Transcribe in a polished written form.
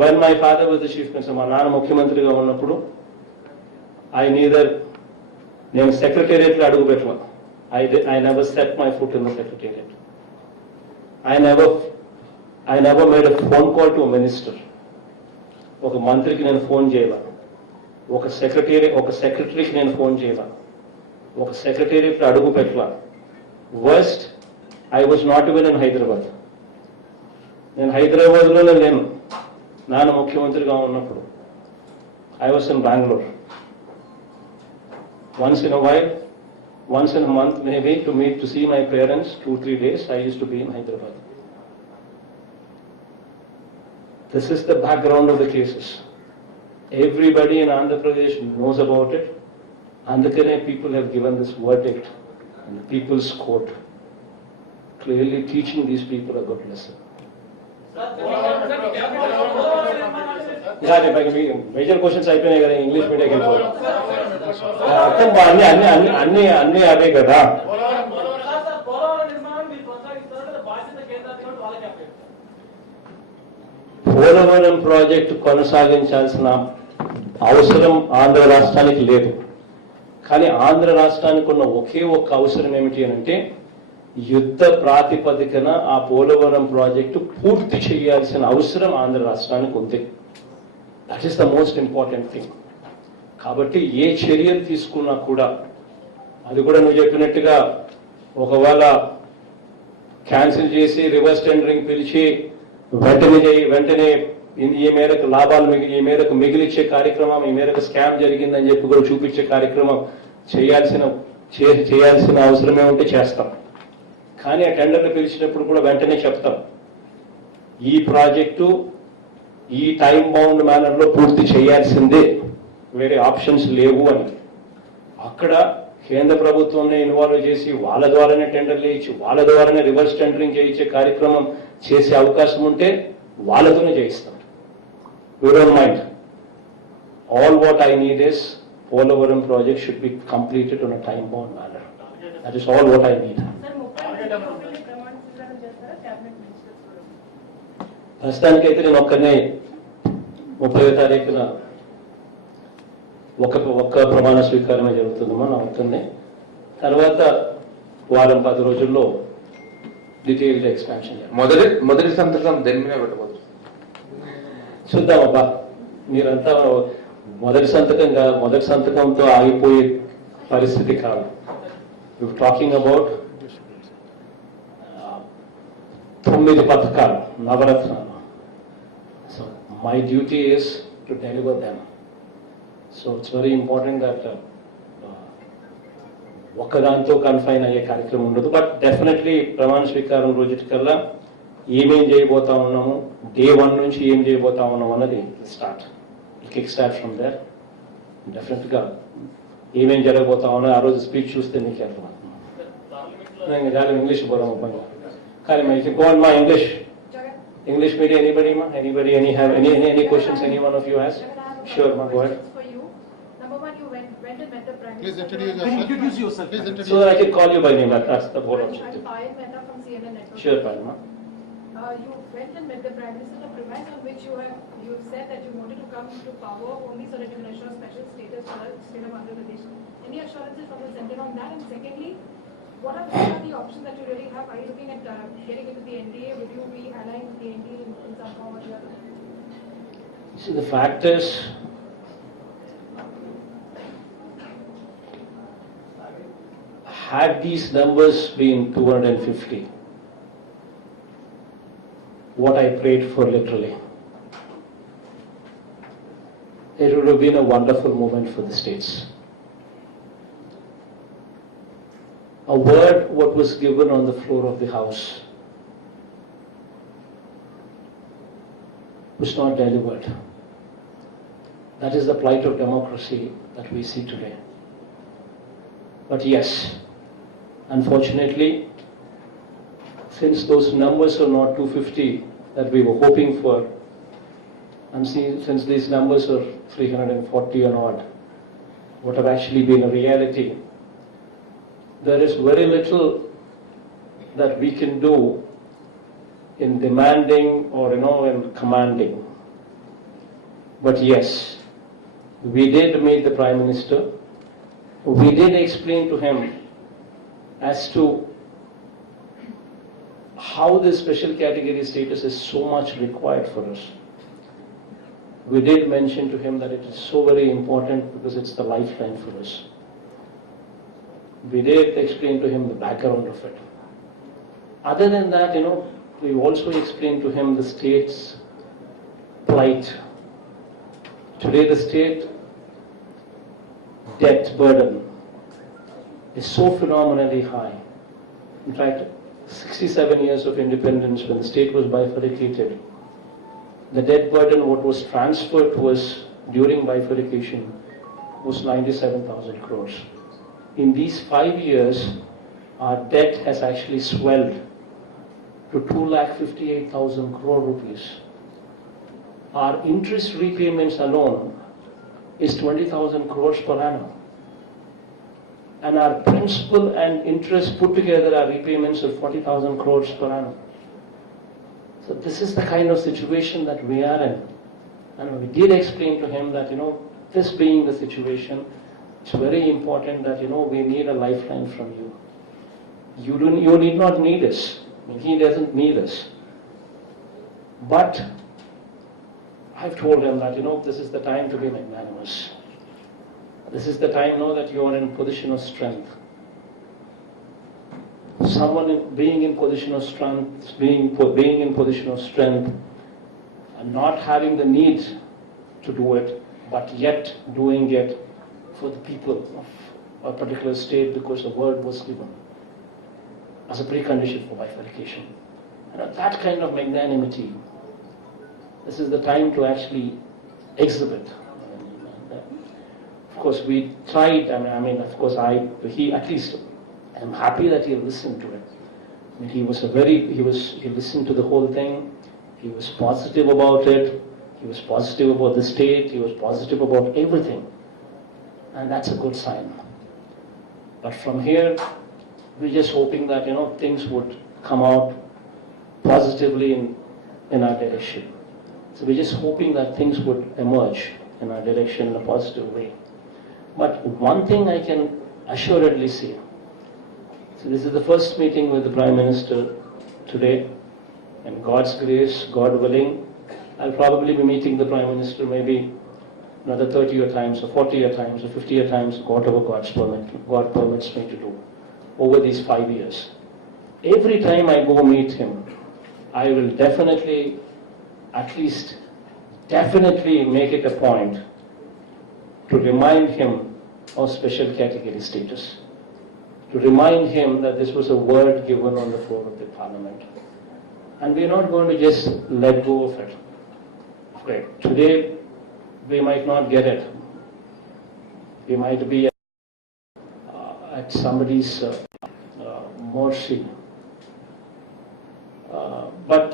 when my father was the chief minister, మా నాన్న ముఖ్యమంత్రిగా ఉన్నప్పుడు నేను సెక్రటేరియట్లో అడుగు పెట్టాను. I never set my foot in the secretariat. I never made a phone call to a minister. ఒక మంత్రికి నేను ఫోన్ చేయాల, ఒక సెక్రటరీకి నేను ఫోన్ చేయాల, ఒక సెక్రటేరియట్లో అడుగు పెట్టాల. Worst, I was not even in Hyderabad. నేను హైదరాబాద్లోనే లేను నాన్న ముఖ్యమంత్రిగా ఉన్నప్పుడు. I was in Bangalore. Once in a while, once in a month maybe, to see my parents, 2-3 days, I used to be in Hyderabad. This is the background of the cases. Everybody in Andhra Pradesh knows about it. Andhra people have given this verdict in the People's Court, clearly teaching these people a good lesson. Major questions అయిపోయినాయి కదా, English మీడియాకి వెళ్ళిపోయి అన్ని అవే కదా. Polavaram project కొనసాగించాల్సిన అవసరం ఆంధ్ర రాష్ట్రానికి లేదు. కానీ ఆంధ్ర రాష్ట్రానికి ఉన్న ఒకే ఒక్క అవసరం ఏమిటి అంటే యుద్ధ ప్రాతిపదికన ఆ పోలవరం ప్రాజెక్టు పూర్తి చేయాల్సిన అవసరం ఆంధ్ర రాష్ట్రానికి ఉంది. That is the most important thing. కాబట్టి ఏ చర్యలు తీసుకున్నా కూడా, అది కూడా నువ్వు చెప్పినట్టుగా ఒకవేళ క్యాన్సిల్ చేసి రివర్స్ టెండరింగ్ పిలిచి వెంటనే ఈ మేరకు లాభాలు ఈ మేరకు మిగిలిచ్చే కార్యక్రమం, ఈ మేరకు స్కామ్ జరిగిందని చెప్పి కూడా చూపించే కార్యక్రమం చేయాల్సిన అవసరమే ఉంటే చేస్తాం. కానీ ఆ టెండర్లు పిలిచినప్పుడు కూడా వెంటనే చెప్తాం, ఈ ప్రాజెక్టు ఈ టైం బౌండ్ మేనర్లో పూర్తి చేయాల్సిందే, వేరే ఆప్షన్స్ లేవు అని. అక్కడ కేంద్ర ప్రభుత్వంని ఇన్వాల్వ్ చేసి వాళ్ళ ద్వారానే టెండర్లు ఇచ్చి వాళ్ళ ద్వారానే రివర్స్ టెండరింగ్ చేయించే కార్యక్రమం చేసే అవకాశం ఉంటే వాళ్ళతోనే చేయిస్తాం. We don't mind. All what I need is Polavaram project should be completed on a time bound manner. That is all what I need. ప్రస్తుతానికైతే నేను ఒక్కనే 30వ తారీఖున ఒక్క ప్రమాణ స్వీకారమే జరుగుతుందమ్మా నా ఒక్కనే. తర్వాత వారం 10 రోజుల్లో డీటెయిల్డ్ ఎక్స్పాన్షన్. మొదటి సంతకం దేని మీద పెట్టబోతున్నారు చూద్దామబ్బా. మీరంతా మొదటి సంతకంతో ఆగిపోయే పరిస్థితి కాదు. టాకింగ్ అబౌట్ 9 పథకాలు, నవరత్నాలు. So my duty is to deliver them. So it's very important that ఒక్కదాంతో కన్ఫైన్ అయ్యే కార్యక్రమం ఉండదు. బట్ డెఫినెట్లీ ప్రమాణ స్వీకారం రోజుకల్లా ఏమేం చేయబోతా ఉన్నాము, డే 1 నుంచి ఏం చేయబోతా ఉన్నాము అన్నది కిక్ స్టార్ట్ ఫ్రమ్ దేర్. డెఫినెట్గా ఏమేం జరగబోతా ఉన్నా ఆ రోజు స్పీచ్ చూస్తే నీకు అర్థమవుతుంది. చాలా ఇంగ్లీష్ పోదాం అబ్బాయి. కానీ మా English media anybody any questions any one of you has? Sure, ma, go ahead. For you, number one, you went and met the Prime Please Minister. introduce yourself. Please introduce So that I can call you by name. That's the whole objective. I'm Payal Mehta from CNN Network. Sure, Palma. You went and met the Prime Minister, the premise on which you said that you wanted to come to power only so that you can assure special status for the state of Andhra Pradesh. Any assurances from the centre on that? And secondly, what are the options that you really have? Are you looking at getting into the NDA? Would you be allying with the NDA in some form or the other? See, the fact is, had these numbers been 250, what I prayed for literally, it would have been a wonderful moment for the states. A word what was given on the floor of the House was not delivered. That is the plight of democracy that we see today. But yes, unfortunately, since those numbers are not 250 that we were hoping for, and since these numbers are 340 and odd, what have actually been a reality, there is very little that we can do in demanding or in commanding. But yes, we did meet the Prime Minister. We did explain to him as to how this special category status is so much required for us. We did mention to him that it is so very important because it's the lifeline for us. We did explain to him the background of it. Other than that, we also explained to him the state's plight. Today the state debt burden is so phenomenally high. In fact, 67 years of independence, when the state was bifurcated, the debt burden, what was transferred to us during bifurcation, was 97,000 crores. In these 5 years, our debt has actually swelled to 2,58,000 crore rupees. Our interest repayments alone is 20,000 crores per annum. And our principal and interest put together are repayments of 40,000 crores per annum. So this is the kind of situation that we are in. And we did explain to him that, this being the situation, it's very important that, we need a lifeline from you. You need not need us. I mean, he doesn't need us. But I've told him that, this is the time to be magnanimous. This is the time now that you are in position of strength. Someone being in position of strength, being in position of strength, and not having the need to do it, but yet doing it for the people of a particular state because the word was given as a precondition for bifurcation. And that kind of magnanimity, this is the time to actually exhibit. Of course, we tried, I'm happy that he listened to it. I mean, he listened to the whole thing. He was positive about it. He was positive about the state. He was positive about everything. And that's a good sign. But from here, we're just hoping that, things would come out positively in our direction. So we're just hoping that things would emerge in our direction in a positive way. But one thing I can assuredly say, so this is the first meeting with the Prime Minister today, and God's grace, God willing, I'll probably be meeting the Prime Minister maybe another 30 times or 40 times or 50 times, whatever God permits me to do over these 5 years. Every time I go meet him, I will definitely make it a point to remind him of special category status, to remind him that this was a word given on the floor of the Parliament. And we're not going to just let go of it. Okay. Today, we might not get it. We might be at somebody's mercy. But